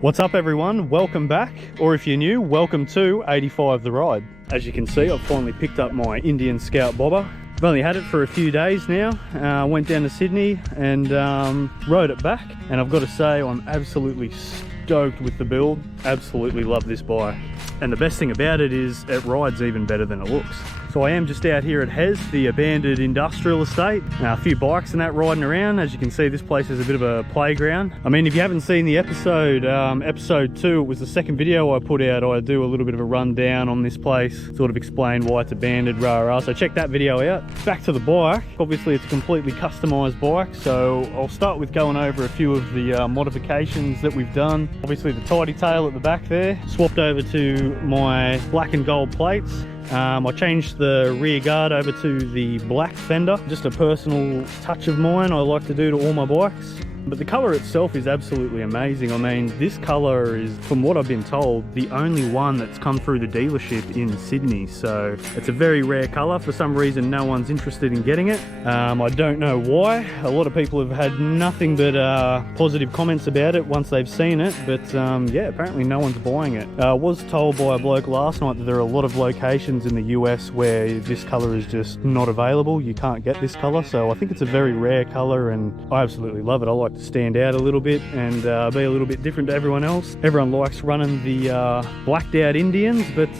What's up everyone, welcome back, or if you're new, welcome to 85 The Ride. As you can see, I've finally picked up my Indian Scout bobber. I've only had it for a few days now. Went down to Sydney and rode it back, and I've got to say I'm absolutely stoked with the build. Absolutely love this bike, and the best thing about it is it rides even better than it looks. So I am just out here at Hez, the abandoned industrial estate. A few bikes and that riding around. As you can see, this place is a bit of a playground. I mean, if you haven't seen the episode, episode 2, it was the second video I put out. I do a little bit of a rundown on this place, sort of explain why it's abandoned, rah. So check that video out. Back to the bike. Obviously, it's a completely customized bike, so I'll start with going over a few of the modifications that we've done. Obviously, the tidy tail at the back there, swapped over to my black and gold plates. I changed the rear guard over to the black fender. Just a personal touch of mine I like to do to all my bikes. But the colour itself is absolutely amazing. I mean, this colour is, from what I've been told, the only one that's come through the dealership in Sydney. So it's a very rare colour. For some reason, no one's interested in getting it. I don't know why. A lot of people have had nothing but positive comments about it once they've seen it. But yeah, apparently no one's buying it. I was told by a bloke last night that there are a lot of locations in the US where this colour is just not available. You can't get this colour. So I think it's a very rare colour, and I absolutely love it. I like to stand out a little bit and be a little bit different to everyone else. Everyone likes running the blacked out Indians, but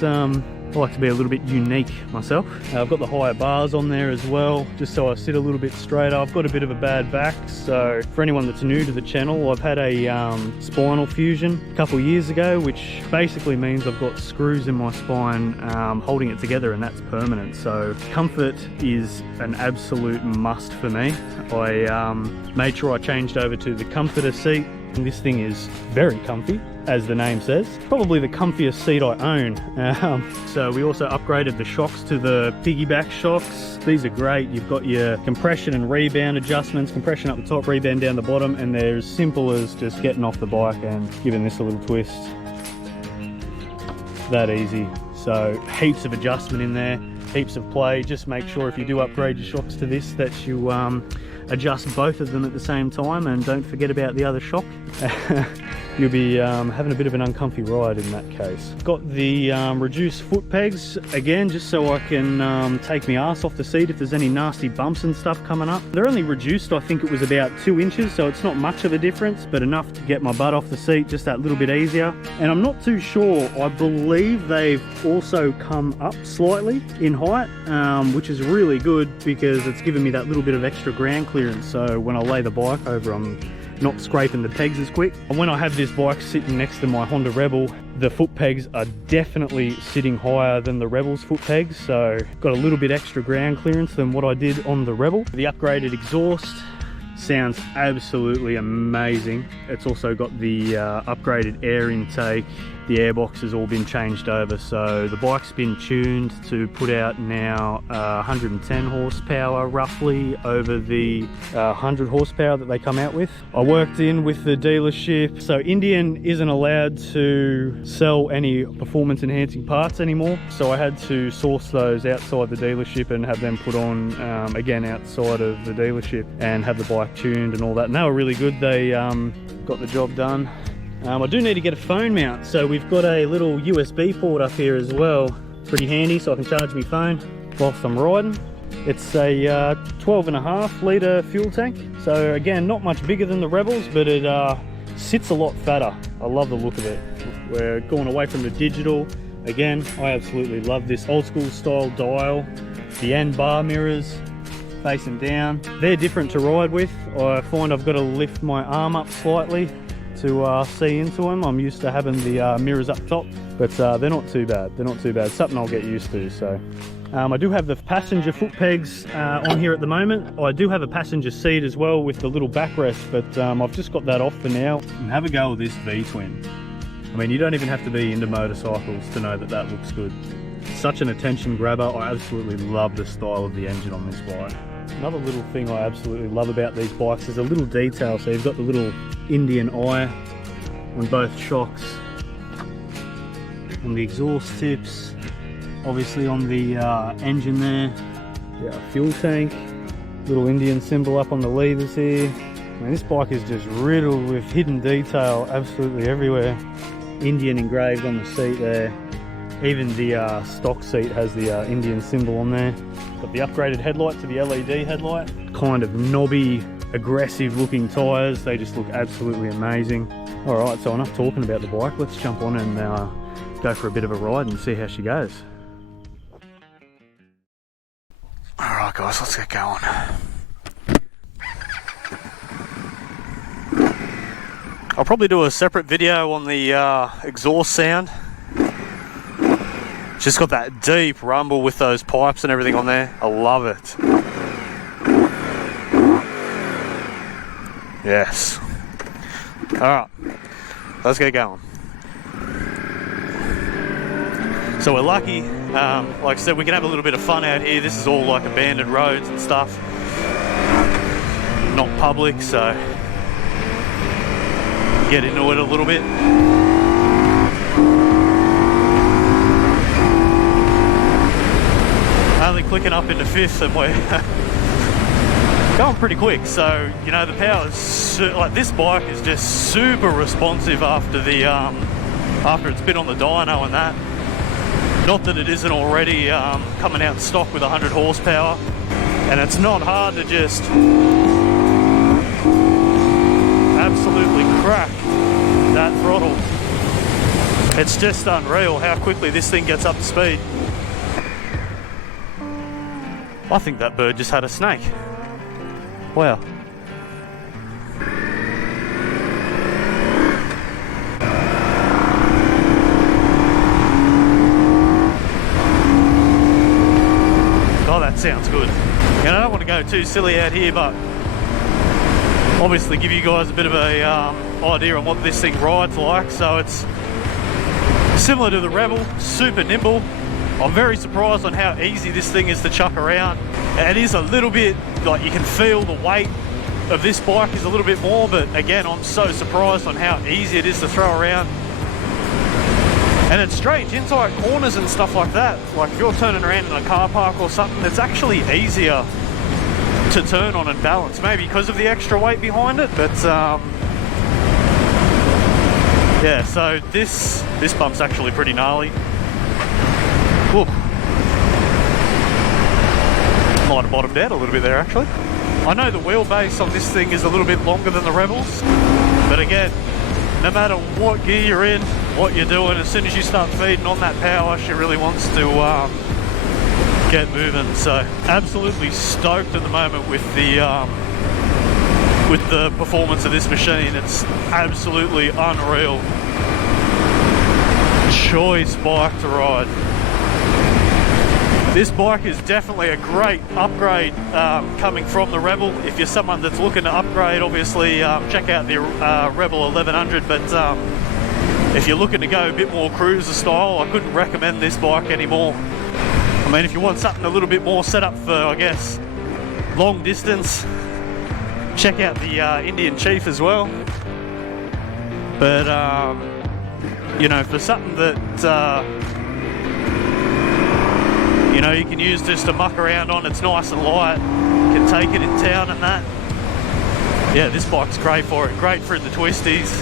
I like to be a little bit unique myself. I've got the higher bars on there as well, just so I sit a little bit straighter. I've got a bit of a bad back, so for anyone that's new to the channel, I've had a spinal fusion a couple years ago, which basically means I've got screws in my spine holding it together, and that's permanent. So comfort is an absolute must for me. I made sure I changed over to the Comfiest Seat, and this thing is very comfy, as the name says. Probably the comfiest seat I own. So we also upgraded the shocks to the piggyback shocks. These are great. You've got your compression and rebound adjustments, compression up the top, rebound down the bottom, and they're as simple as just getting off the bike and giving this a little twist. That easy. So heaps of adjustment in there, heaps of play. Just make sure if you do upgrade your shocks to this that you adjust both of them at the same time, and don't forget about the other shock. You'll be having a bit of an uncomfy ride in that case. Got the reduced foot pegs, again, just so I can take my ass off the seat if there's any nasty bumps and stuff coming up. They're only reduced, I think it was about 2 inches, so it's not much of a difference, but enough to get my butt off the seat just that little bit easier. And I'm not too sure, I believe they've also come up slightly in height, which is really good because it's given me that little bit of extra ground clearance, so when I lay the bike over, I'm not scraping the pegs as quick. And when I have this bike sitting next to my Honda Rebel, the foot pegs are definitely sitting higher than the Rebel's foot pegs, so got a little bit extra ground clearance than what I did on the Rebel. The upgraded exhaust sounds absolutely amazing. It's also got the upgraded air intake. The airbox has all been changed over, so the bike's been tuned to put out now 110 horsepower roughly over the 100 horsepower that they come out with. I worked in with the dealership, so Indian isn't allowed to sell any performance enhancing parts anymore, so I had to source those outside the dealership and have them put on again outside of the dealership and have the bike tuned and all that, and they were really good. They got the job done. I do need to get a phone mount, so we've got a little USB port up here as well. Pretty handy, so I can charge my phone whilst I'm riding. It's a 12.5 litre fuel tank, so again, not much bigger than the Rebels, but it sits a lot fatter. I love the look of it. We're going away from the digital. Again, I absolutely love this old school style dial. The end bar mirrors facing down. They're different to ride with. I find I've got to lift my arm up slightly to see into them. I'm used to having the mirrors up top, but they're not too bad. They're not too bad. Something I'll get used to. So I do have the passenger foot pegs on here at the moment. I do have a passenger seat as well with the little backrest, but I've just got that off for now. And have a go with this V-twin. I mean, you don't even have to be into motorcycles to know that that looks good. Such an attention grabber. I absolutely love the style of the engine on this bike. Another little thing I absolutely love about these bikes is a little detail. So you've got the little Indian eye on both shocks, on the exhaust tips, obviously on the engine there. Yeah, fuel tank, little Indian symbol up on the levers here. And this bike is just riddled with hidden detail absolutely everywhere. Indian engraved on the seat there. Even the stock seat has the Indian symbol on there. Got the upgraded headlight to the LED headlight. Kind of knobby, aggressive looking tyres. They just look absolutely amazing. Alright, so enough talking about the bike. Let's jump on and go for a bit of a ride and see how she goes. Alright guys, let's get going. I'll probably do a separate video on the exhaust sound. Just got that deep rumble with those pipes and everything on there. I love it. Yes. Alright, let's get going. So we're lucky, like I said, we can have a little bit of fun out here. This is all like abandoned roads and stuff. Not public, so get into it a little bit. Only clicking up into 5th and we're going pretty quick. So, you know, the power is like, this bike is just super responsive after the after it's been on the dyno and that. Not that it isn't already coming out stock with 100 horsepower, and it's not hard to just absolutely crack that throttle. It's just unreal how quickly this thing gets up to speed. I think that bird just had a snake. Wow. Oh, that sounds good. And I don't want to go too silly out here, but obviously give you guys a bit of a idea on what this thing rides like. So it's similar to the Rebel, super nimble. I'm very surprised on how easy this thing is to chuck around. It is a little bit, like, you can feel the weight of this bike is a little bit more, but again, I'm so surprised on how easy it is to throw around. And it's strange, inside corners and stuff like that, like if you're turning around in a car park or something, it's actually easier to turn on and balance, maybe because of the extra weight behind it, but yeah, so this bump's actually pretty gnarly. Whoa. Might have bottomed out a little bit there actually. I know the wheelbase on this thing is a little bit longer than the Rebels, but again, no matter what gear you're in, what you're doing, as soon as you start feeding on that power, she really wants to get moving. So absolutely stoked at the moment with the performance of this machine. It's absolutely unreal. Choice bike to ride. This bike is definitely a great upgrade coming from the Rebel. If you're someone that's looking to upgrade, obviously check out the Rebel 1100, but if you're looking to go a bit more cruiser style, I couldn't recommend this bike anymore. I mean, if you want something a little bit more set up for, I guess, long distance, check out the Indian Chief as well. But you know, for something that you know, you can use just to muck around on, it's nice and light, you can take it in town and that. Yeah, this bike's great for it, great for the twisties.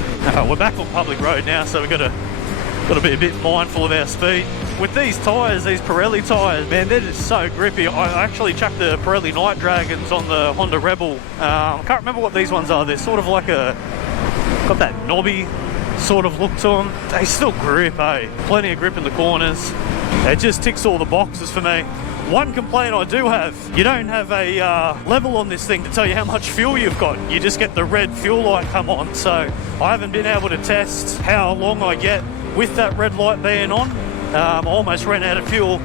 We're back on public road now, so we've got to be a bit mindful of our speed. With these tyres, these Pirelli tyres, man, they're just so grippy. I actually chucked the Pirelli Night Dragons on the Honda Rebel. I can't remember what these ones are. They're sort of like got that knobby sort of look to them. They still grip, eh? Plenty of grip in the corners. It just ticks all the boxes for me. One complaint I do have, you don't have a level on this thing to tell you how much fuel you've got. You just get the red fuel light come on. So I haven't been able to test how long I get with that red light being on. I almost ran out of fuel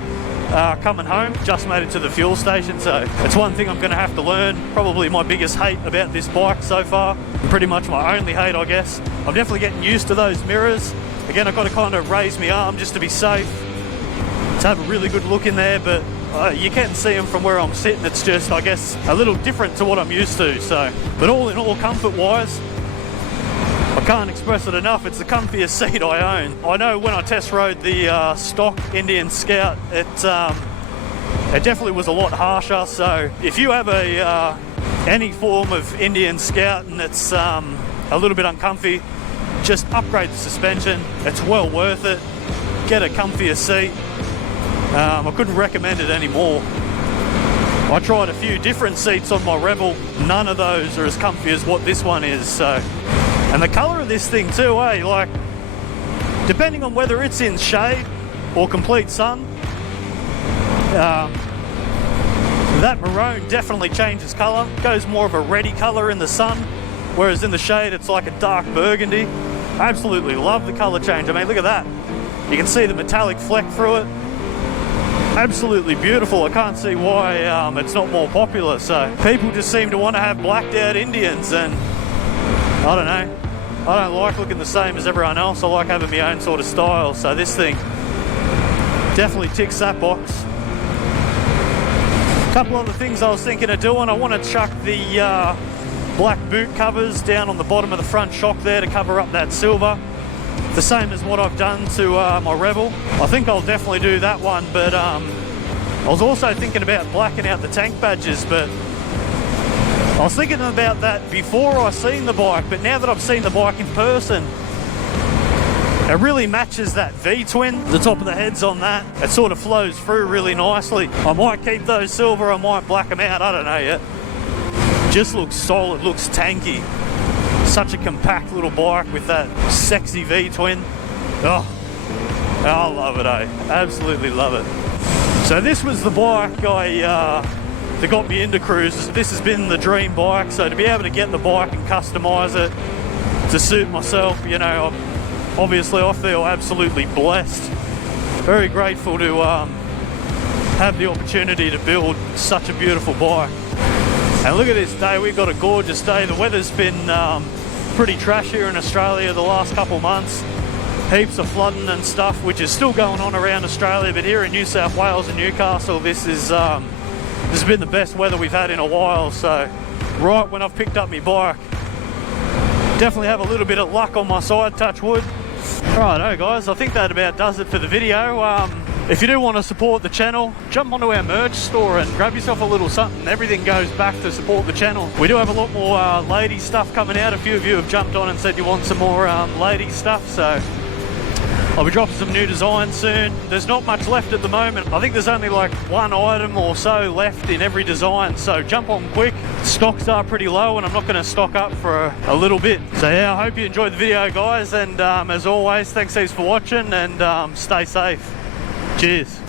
coming home, just made it to the fuel station. So it's one thing I'm going to have to learn. Probably my biggest hate about this bike so far. Pretty much my only hate, I guess. I'm definitely getting used to those mirrors. Again, I've got to kind of raise my arm just to be safe, to have a really good look in there, but you can see them from where I'm sitting. It's just, I guess, a little different to what I'm used to. So, but all in all, comfort-wise, I can't express it enough. It's the comfiest seat I own. I know when I test rode the stock Indian Scout, it definitely was a lot harsher. So if you have a any form of Indian scouting that's a little bit uncomfy, just upgrade the suspension. It's well worth it. Get a Comfiest Seat. I couldn't recommend it anymore. I tried a few different seats on my Rebel. None of those are as comfy as what this one is. So, and the colour of this thing too, eh? Like, depending on whether it's in shade or complete sun, that maroon definitely changes colour. Goes more of a reddy colour in the sun, whereas in the shade it's like a dark burgundy. I absolutely love the colour change. I mean, look at that. You can see the metallic fleck through it. Absolutely beautiful. I can't see why it's not more popular. So people just seem to want to have blacked out Indians, and I don't know. I don't like looking the same as everyone else. I like having my own sort of style. So this thing definitely ticks that box. A couple other things I was thinking of doing. I want to chuck the black boot covers down on the bottom of the front shock there to cover up that silver. The same as what I've done to my Rebel. I think I'll definitely do that one, but I was also thinking about blacking out the tank badges, but I was thinking about that before I seen the bike, but now that I've seen the bike in person, it really matches that V-twin. The top of the head's on that. It sort of flows through really nicely. I might keep those silver, I might black them out, I don't know yet. Just looks solid, looks tanky. Such a compact little bike with that sexy V-twin. Oh, I love it, eh? Absolutely love it. So this was the bike that got me into cruises. This has been the dream bike. So to be able to get the bike and customise it to suit myself, you know, obviously I feel absolutely blessed. Very grateful to have the opportunity to build such a beautiful bike. And look at this day, we've got a gorgeous day. The weather's been pretty trash here in Australia the last couple months. Heaps of flooding and stuff, which is still going on around Australia, but here in New South Wales and Newcastle, this has been the best weather we've had in a while. So right when I've picked up my bike, definitely have a little bit of luck on my side, touch wood. Righto guys, I think that about does it for the video. If you do want to support the channel, jump onto our merch store and grab yourself a little something. Everything goes back to support the channel. We do have a lot more ladies stuff coming out. A few of you have jumped on and said you want some more ladies stuff, so I'll be dropping some new designs soon. There's not much left at the moment. I think there's only like one item or so left in every design, so jump on quick. Stocks are pretty low and I'm not going to stock up for a little bit. So yeah, I hope you enjoyed the video guys, and as always, thanks heaps for watching, and stay safe. Cheers.